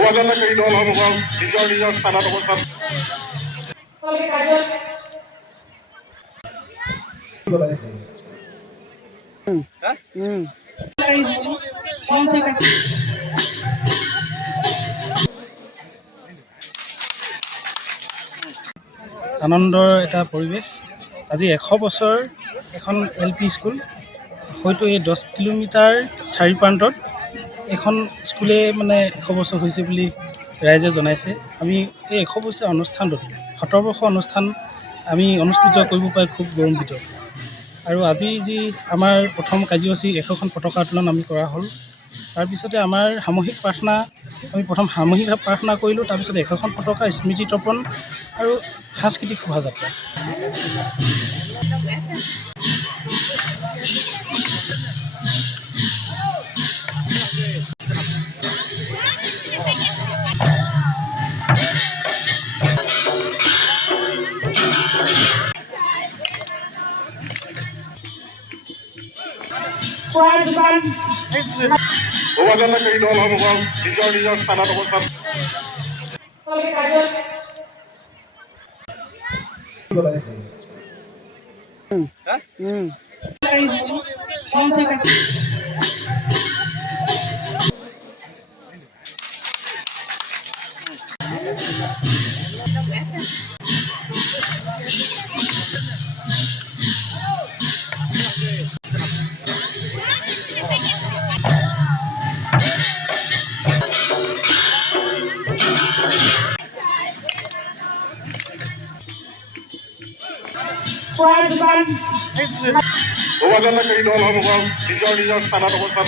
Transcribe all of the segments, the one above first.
অভিযানকাৰী দলসমূহক নিজৰ নিজৰ স্থানত অৱস্থান আনন্দৰ এটা পৰিৱেশ। আজি 100 বছৰ এখন LP স্কুল, হয়তো এই 10 কিলোমিটাৰ চাৰিপ্ৰান্তত এখন স্কুলে 100 বছৰ হৈছে বুলি ৰাইজে জনাইছে। আমি এই 100 বছৰীয়া অনুষ্ঠানটোত শতবৰ্ষ অনুষ্ঠান আমি অনুষ্ঠিত কৰিব পাই খুব গৌৰৱান্বিত। আৰু আজি যি আমাৰ প্ৰথম কাৰ্যসূচী 100খন পতাকা উত্তোলন আমি কৰা হ'ল, তাৰপিছতে আমাৰ সামূহিক প্ৰাৰ্থনা, আমি প্ৰথম সামূহিক প্ৰাৰ্থনা কৰিলোঁ, তাৰপিছত 100খন পতাকা স্মৃতি তৰ্পণ আৰু সাংস্কৃতিক শোভাযাত্ৰা। অভিযানকাৰী দলসমূহক নিজৰ নিজৰ স্থানত অৱস্থান অভিযানকাৰী দলসমূহক নিজৰ নিজৰ স্থানত অৱস্থান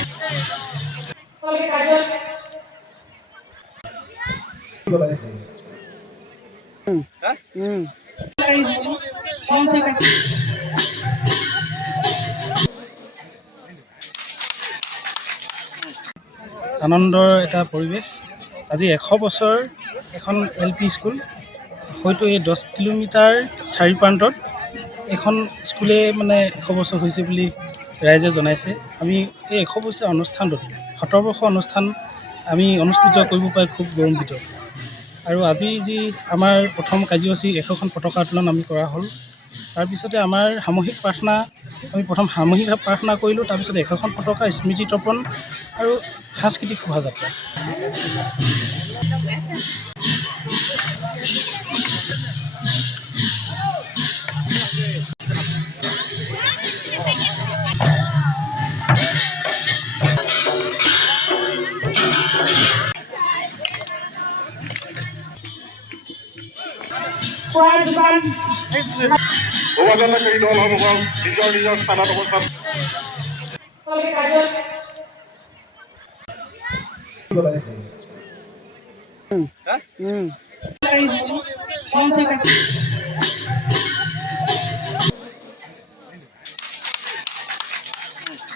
আনন্দৰ এটা পৰিৱেশ। আজি 100 বছৰ এখন LP স্কুল, হয়তো এই 10 কিলোমিটাৰ চাৰিপ্ৰান্তত এখন স্কুলে 100 বছৰ হৈছে বুলি ৰাইজে জনাইছে। আমি এই 100 বছৰীয়া অনুষ্ঠানটোত শতবৰ্ষ অনুষ্ঠান আমি অনুষ্ঠিত কৰিব পাই খুব গৌৰৱান্বিত। আৰু আজি যি আমাৰ প্ৰথম কাৰ্যসূচী 100খন পতাকা উত্তোলন আমি কৰা হ'ল, তাৰপিছতে আমাৰ সামূহিক প্ৰাৰ্থনা, আমি প্ৰথম সামূহিক প্ৰাৰ্থনা কৰিলোঁ, তাৰপিছত 100খন পতাকা স্মৃতি তৰ্পণ আৰু সাংস্কৃতিক শোভাযাত্ৰা। অভিযানকাৰী দলসমূহক নিজৰ নিজৰ স্থানত অৱস্থান Mm.